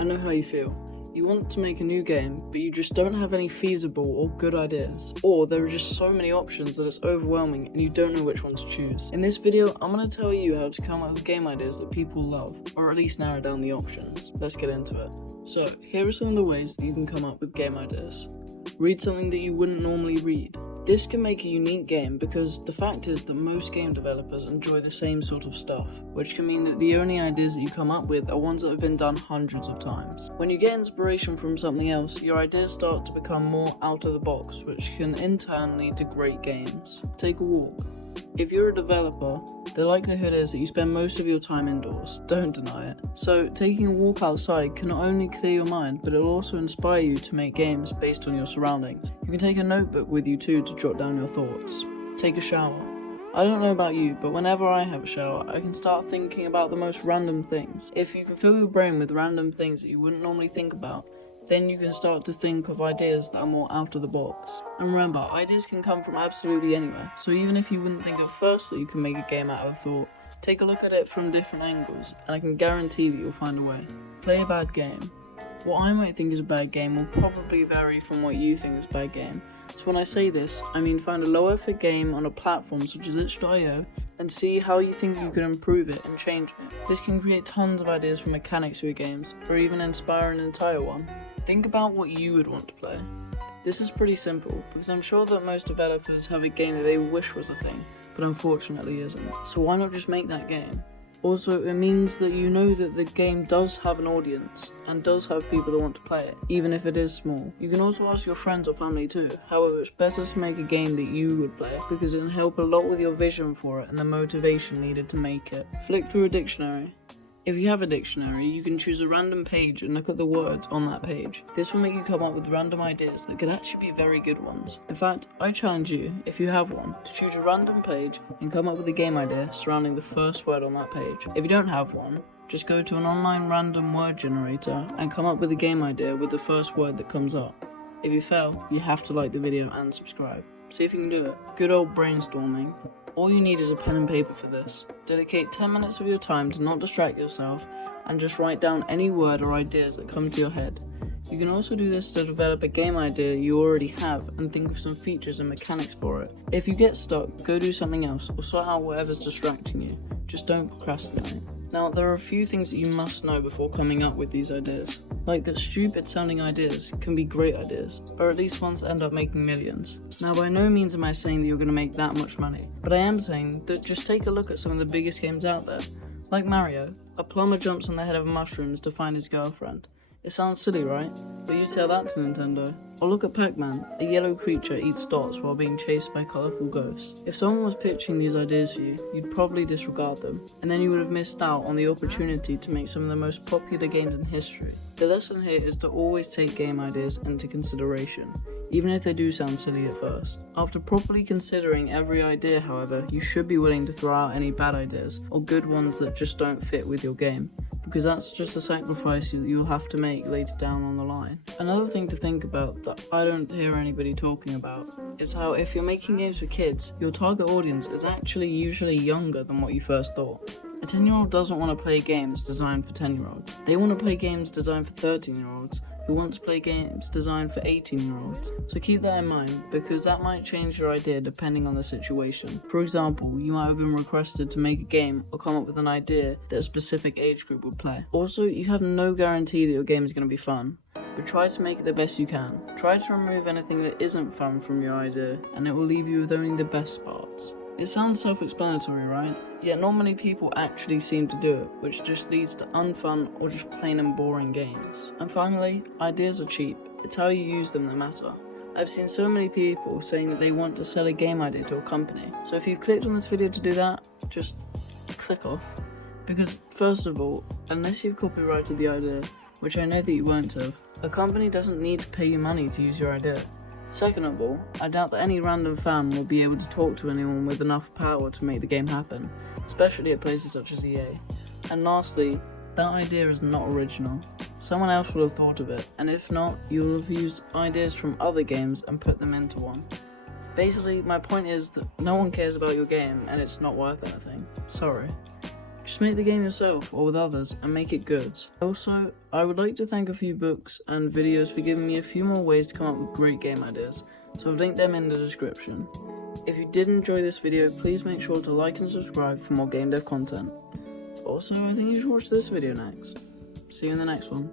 I know how you feel. You want to make a new game, but you just don't have any feasible or good ideas. Or there are just so many options that it's overwhelming and you don't know which one to choose. In this video, I'm going to tell you how to come up with game ideas that people love, or at least narrow down the options. Let's get into it. So, here are some of the ways that you can come up with game ideas. Read something that you wouldn't normally read. This can make a unique game because the fact is that most game developers enjoy the same sort of stuff, which can mean that the only ideas that you come up with are ones that have been done hundreds of times. When you get inspiration from something else, your ideas start to become more out of the box, which can in turn lead to great games. Take a walk. If you're a developer, the likelihood is that you spend most of your time indoors. Don't deny it. So taking a walk outside can not only clear your mind, but it'll also inspire you to make games based on your surroundings. You can take a notebook with you too to jot down your thoughts. Take a shower. I don't know about you, but whenever I have a shower, I can start thinking about the most random things. If you can fill your brain with random things that you wouldn't normally think about, then you can start to think of ideas that are more out of the box. And remember, ideas can come from absolutely anywhere, so even if you wouldn't think at first that you can make a game out of a thought, take a look at it from different angles, and I can guarantee that you'll find a way. Play a bad game. What I might think is a bad game will probably vary from what you think is a bad game. So when I say this, I mean find a low effort game on a platform such as itch.io and see how you think you can improve it and change it. This can create tons of ideas for mechanics for your games, or even inspire an entire one. Think about what you would want to play. This is pretty simple, because I'm sure that most developers have a game that they wish was a thing, but unfortunately isn't. So why not just make that game? Also, it means that you know that the game does have an audience, and does have people that want to play it, even if it is small. You can also ask your friends or family too. However, it's better to make a game that you would play, because it can help a lot with your vision for it and the motivation needed to make it. Flick through a dictionary. If you have a dictionary, you can choose a random page and look at the words on that page. This will make you come up with random ideas that could actually be very good ones. In fact, I challenge you, if you have one, to choose a random page and come up with a game idea surrounding the first word on that page. If you don't have one, just go to an online random word generator and come up with a game idea with the first word that comes up. If you fail, you have to like the video and subscribe. See if you can do it. Good old brainstorming. All you need is a pen and paper for this. Dedicate 10 minutes of your time to not distract yourself and just write down any word or ideas that come to your head. You can also do this to develop a game idea you already have and think of some features and mechanics for it. If you get stuck, go do something else or sort out whatever's distracting you. Just don't procrastinate. Now, there are a few things that you must know before coming up with these ideas. Like that stupid sounding ideas can be great ideas, or at least ones that end up making millions. Now, by no means am I saying that you're going to make that much money, but I am saying that just take a look at some of the biggest games out there. Like Mario, a plumber jumps on the head of mushrooms to find his girlfriend. It sounds silly, right? But you tell that to Nintendo. Or look at Pac-Man, a yellow creature eats dots while being chased by colourful ghosts. If someone was pitching these ideas for you, you'd probably disregard them, and then you would have missed out on the opportunity to make some of the most popular games in history. The lesson here is to always take game ideas into consideration, even if they do sound silly at first. After properly considering every idea, however, you should be willing to throw out any bad ideas, or good ones that just don't fit with your game, because that's just a sacrifice you'll have to make later down on the line. Another thing to think about that I don't hear anybody talking about is how if you're making games for kids, your target audience is actually usually younger than what you first thought. A 10-year-old doesn't want to play games designed for 10-year-olds. They want to play games designed for 13-year-olds who want to play games designed for 18-year-olds. So keep that in mind, because that might change your idea depending on the situation. For example, you might have been requested to make a game or come up with an idea that a specific age group would play. Also, you have no guarantee that your game is going to be fun, but try to make it the best you can. Try to remove anything that isn't fun from your idea, and it will leave you with only the best parts. It sounds self-explanatory, right? Yet not many people actually seem to do it, which just leads to unfun or just plain and boring games. And finally, ideas are cheap. It's how you use them that matter. I've seen so many people saying that they want to sell a game idea to a company. So if you've clicked on this video to do that, just click off. Because first of all, unless you've copyrighted the idea, which I know that you won't have, a company doesn't need to pay you money to use your idea. Second of all, I doubt that any random fan will be able to talk to anyone with enough power to make the game happen, especially at places such as EA. And lastly, that idea is not original. Someone else will have thought of it, and if not, you'll have used ideas from other games and put them into one. Basically, my point is that no one cares about your game and it's not worth anything. Sorry. Just make the game yourself or with others and make it good. Also, I would like to thank a few books and videos for giving me a few more ways to come up with great game ideas, so I've linked them in the description. If you did enjoy this video, please make sure to like and subscribe for more game dev content. Also, I think you should watch this video next. See you in the next one.